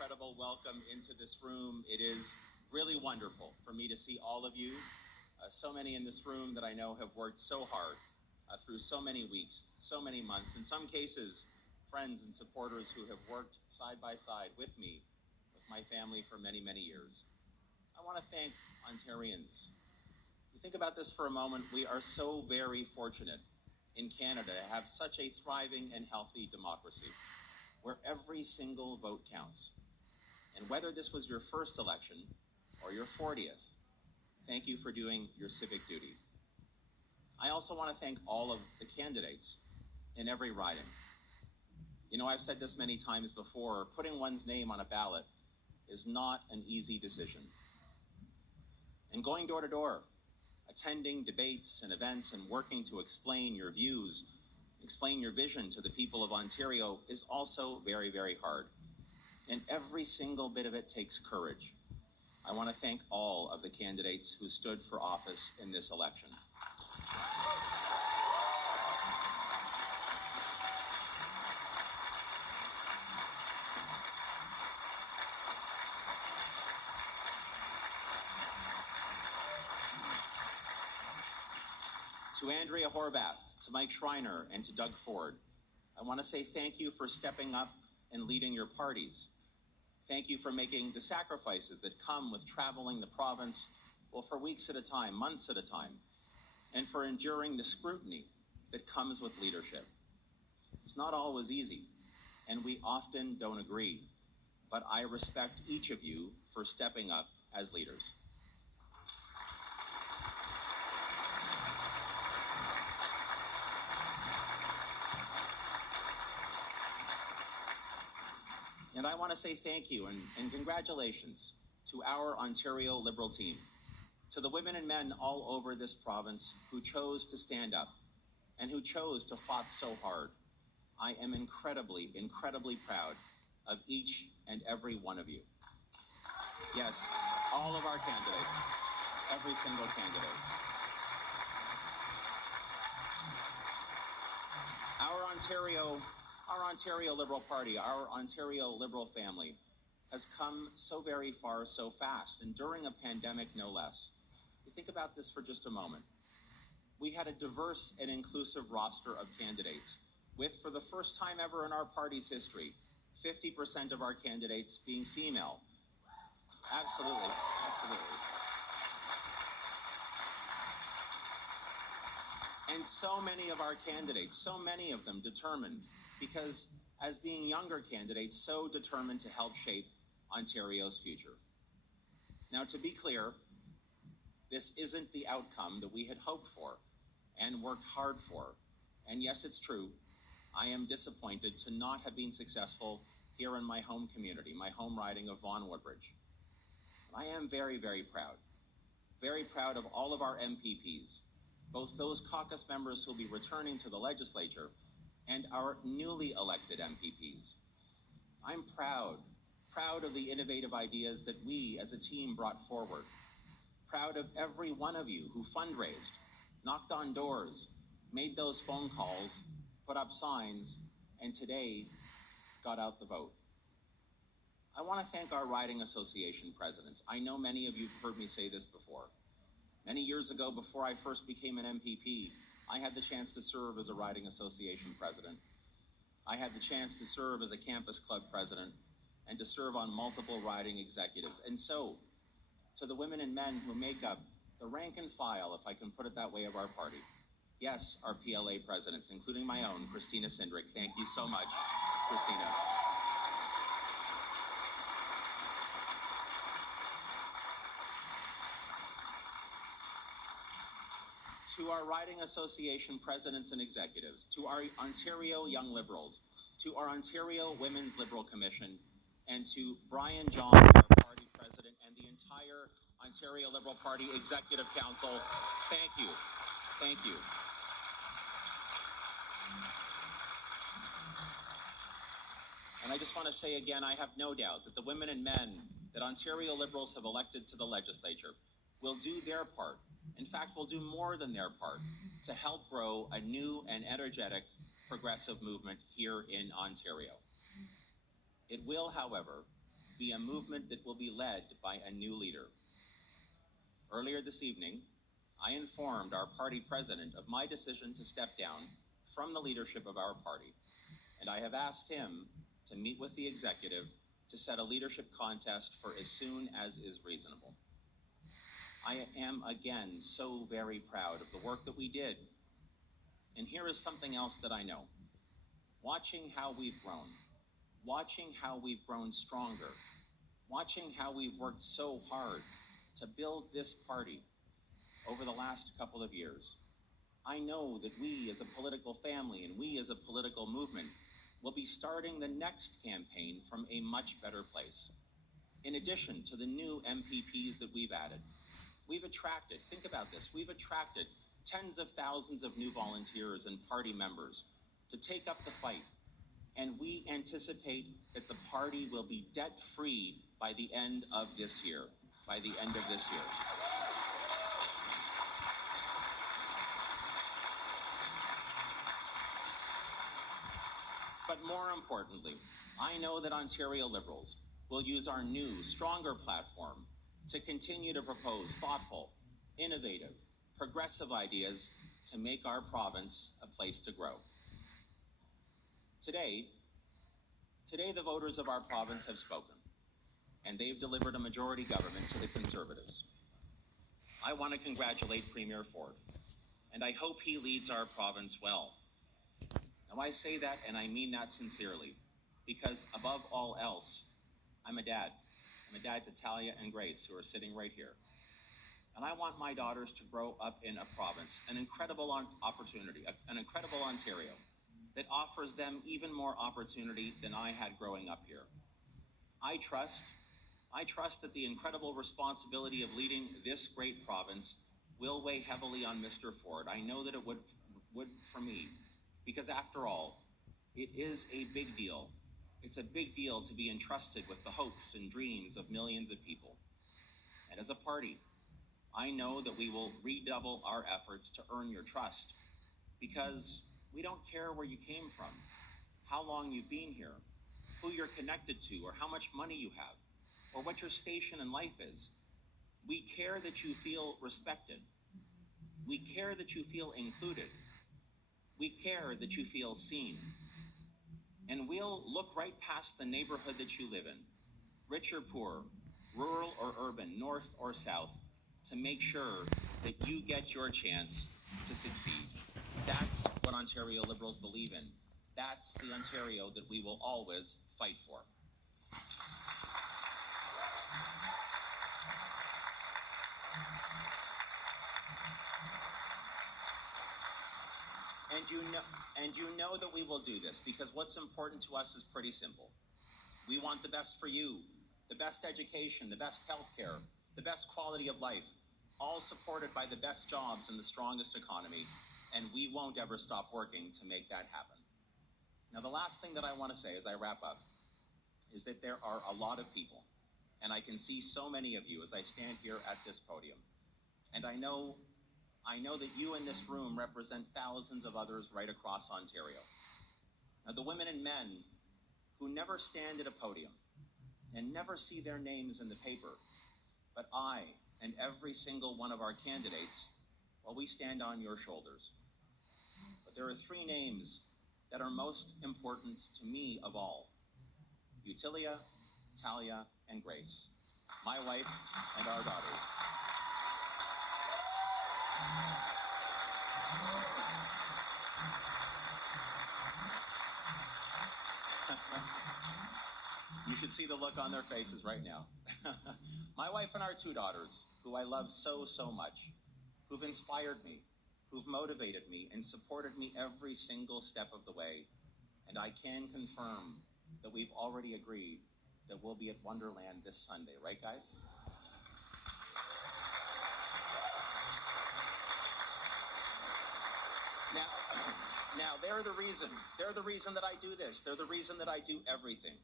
incredible welcome into this room. It is really wonderful for me to see all of you, so many in this room that I know have worked so hard through so many weeks, so many months, in some cases, friends and supporters who have worked side by side with me, with my family for many, many years. I want to thank Ontarians. If you think about this for a moment, we are so very fortunate in Canada to have such a thriving and healthy democracy, where every single vote counts. And whether this was your first election or your 40th, thank you for doing your civic duty. I also want to thank all of the candidates in every riding. You know, I've said this many times before, putting one's name on a ballot is not an easy decision. And going door to door, attending debates and events and working to explain your views, explain your vision to the people of Ontario is also very, very hard. And every single bit of it takes courage. I want to thank all of the candidates who stood for office in this election. To Andrea Horvath, to Mike Schreiner, and to Doug Ford, I want to say thank you for stepping up and leading your parties. Thank you for making the sacrifices that come with traveling the province, well, for weeks at a time, months at a time, and for enduring the scrutiny that comes with leadership. It's not always easy, and we often don't agree, but I respect each of you for stepping up as leaders. And I want to say thank you and congratulations to our Ontario Liberal team, to the women and men all over this province who chose to stand up and who chose to fight so hard. I am incredibly, incredibly proud of each and every one of you. Yes, all of our candidates, every single candidate. Our Ontario Liberal Party, our Ontario Liberal family has come so very far so fast, and during a pandemic no less. You think about this for just a moment. We had a diverse and inclusive roster of candidates with, for the first time ever in our party's history, 50% of our candidates being female. Absolutely, absolutely. And so many of our candidates, so many of them determined, because as being younger candidates, so determined to help shape Ontario's future. Now, to be clear, this isn't the outcome that we had hoped for and worked hard for. And yes, it's true, I am disappointed to not have been successful here in my home community, my home riding of Vaughan Woodbridge. I am very, very proud of all of our MPPs, both those caucus members who will be returning to the legislature and our newly elected MPPs. I'm proud of the innovative ideas that we as a team brought forward. Proud of every one of you who fundraised, knocked on doors, made those phone calls, put up signs, and today got out the vote. I want to thank our riding association presidents. I know many of you have heard me say this before. Many years ago, before I first became an MPP, I had the chance to serve as a riding association president. I had the chance to serve as a campus club president and to serve on multiple riding executives. And so, to the women and men who make up the rank and file, if I can put it that way, of our party. Yes, our PLA presidents, including my own, Christina Sindrick. Thank you so much, Christina. To our riding association presidents and executives, to our Ontario Young Liberals, to our Ontario Women's Liberal Commission, and to Brian John, our party president, and the entire Ontario Liberal Party Executive Council, thank you. Thank you. And I just want to say again, I have no doubt that the women and men that Ontario Liberals have elected to the legislature will do their part. In fact, will do more than their part to help grow a new and energetic progressive movement here in Ontario. It will, however, be a movement that will be led by a new leader. Earlier this evening, I informed our party president of my decision to step down from the leadership of our party, and I have asked him to meet with the executive to set a leadership contest for as soon as is reasonable. I am again so very proud of the work that we did. And here is something else that I know. Watching how we've grown stronger, watching how we've worked so hard to build this party over the last couple of years, I know that we as a political family and we as a political movement will be starting the next campaign from a much better place. In addition to the new MPPs that we've added, we've attracted tens of thousands of new volunteers and party members to take up the fight. And we anticipate that the party will be debt-free by the end of this year. But more importantly, I know that Ontario Liberals will use our new, stronger platform to continue to propose thoughtful, innovative, progressive ideas to make our province a place to grow. Today, the voters of our province have spoken, and they've delivered a majority government to the Conservatives. I want to congratulate Premier Ford, and I hope he leads our province well. Now, I say that, and I mean that sincerely, because above all else, I'm a dad. I'm a dad to Talia and Grace, who are sitting right here. And I want my daughters to grow up in a province, an incredible opportunity, an incredible Ontario, that offers them even more opportunity than I had growing up here. I trust that the incredible responsibility of leading this great province will weigh heavily on Mr. Ford. I know that it would for me, because after all, it is a big deal. It's a big deal to be entrusted with the hopes and dreams of millions of people. And as a party, I know that we will redouble our efforts to earn your trust, because we don't care where you came from, how long you've been here, who you're connected to, or how much money you have, or what your station in life is. We care that you feel respected. We care that you feel included. We care that you feel seen. And we'll look right past the neighborhood that you live in, rich or poor, rural or urban, north or south, to make sure that you get your chance to succeed. That's what Ontario Liberals believe in. That's the Ontario that we will always fight for. And you know that we will do this, because what's important to us is pretty simple. We want the best for you, the best education, the best healthcare, the best quality of life, all supported by the best jobs and the strongest economy, and we won't ever stop working to make that happen. Now, the last thing that I want to say as I wrap up is that there are a lot of people, and I can see so many of you as I stand here at this podium, and I know that you in this room represent thousands of others right across Ontario. Now, the women and men who never stand at a podium and never see their names in the paper, but I and every single one of our candidates, well, we stand on your shoulders. But there are three names that are most important to me of all: Utilia, Talia, and Grace, my wife and our daughters. You should see the look on their faces right now. My wife and our two daughters, who I love so, so much, who've inspired me, who've motivated me and supported me every single step of the way. And I can confirm that we've already agreed that we'll be at Wonderland this Sunday, right, guys? Now, they're the reason that I do this. They're the reason that I do everything.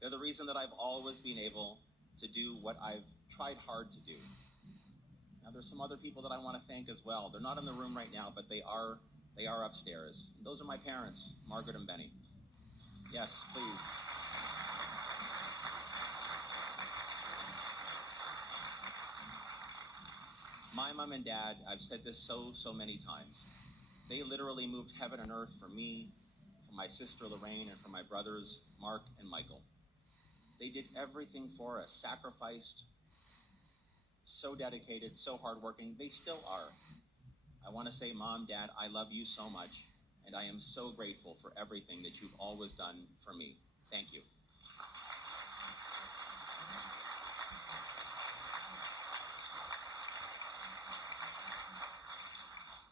They're the reason that I've always been able to do what I've tried hard to do. Now, there's some other people that I want to thank as well. They're not in the room right now, but they are upstairs. And those are my parents, Margaret and Benny. Yes, please. My mom and dad, I've said this so many times, they literally moved heaven and earth for me, for my sister Lorraine, and for my brothers Mark and Michael. They did everything for us, sacrificed, so dedicated, so hardworking. They still are. I want to say, Mom, Dad, I love you so much, and I am so grateful for everything that you've always done for me. Thank you.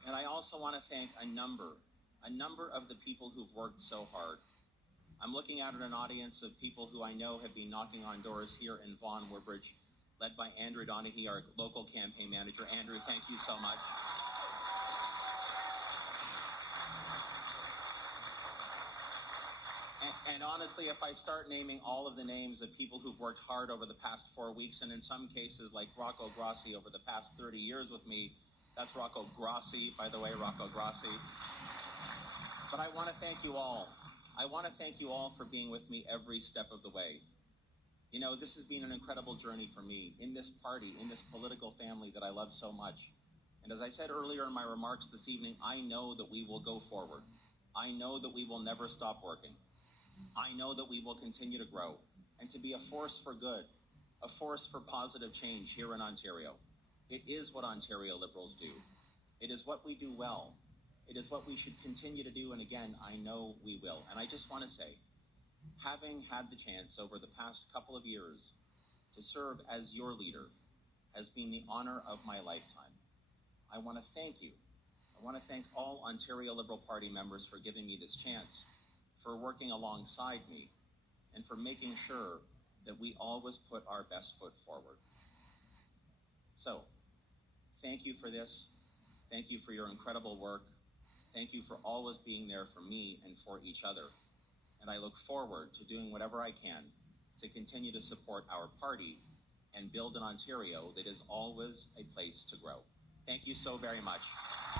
And I also want to thank a number of the people who've worked so hard. I'm looking out at an audience of people who I know have been knocking on doors here in Vaughan, Woodbridge, led by Andrew Donaghy, our local campaign manager. Andrew, thank you so much. And honestly, if I start naming all of the names of people who've worked hard over the past 4 weeks, and in some cases like Rocco Grossi over the past 30 years with me, that's Rocco Grossi, by the way, Rocco Grossi. But I want to thank you all. I want to thank you all for being with me every step of the way. You know, this has been an incredible journey for me in this party, in this political family that I love so much. And as I said earlier in my remarks this evening, I know that we will go forward. I know that we will never stop working. I know that we will continue to grow and to be a force for good, a force for positive change here in Ontario. It is what Ontario Liberals do. It is what we do well. It is what we should continue to do, and again, I know we will. And I just want to say, having had the chance over the past couple of years to serve as your leader has been the honor of my lifetime. I want to thank you. I want to thank all Ontario Liberal Party members for giving me this chance, for working alongside me, and for making sure that we always put our best foot forward. So, thank you for this. Thank you for your incredible work. Thank you for always being there for me and for each other. And I look forward to doing whatever I can to continue to support our party and build an Ontario that is always a place to grow. Thank you so very much.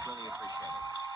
Really appreciate it.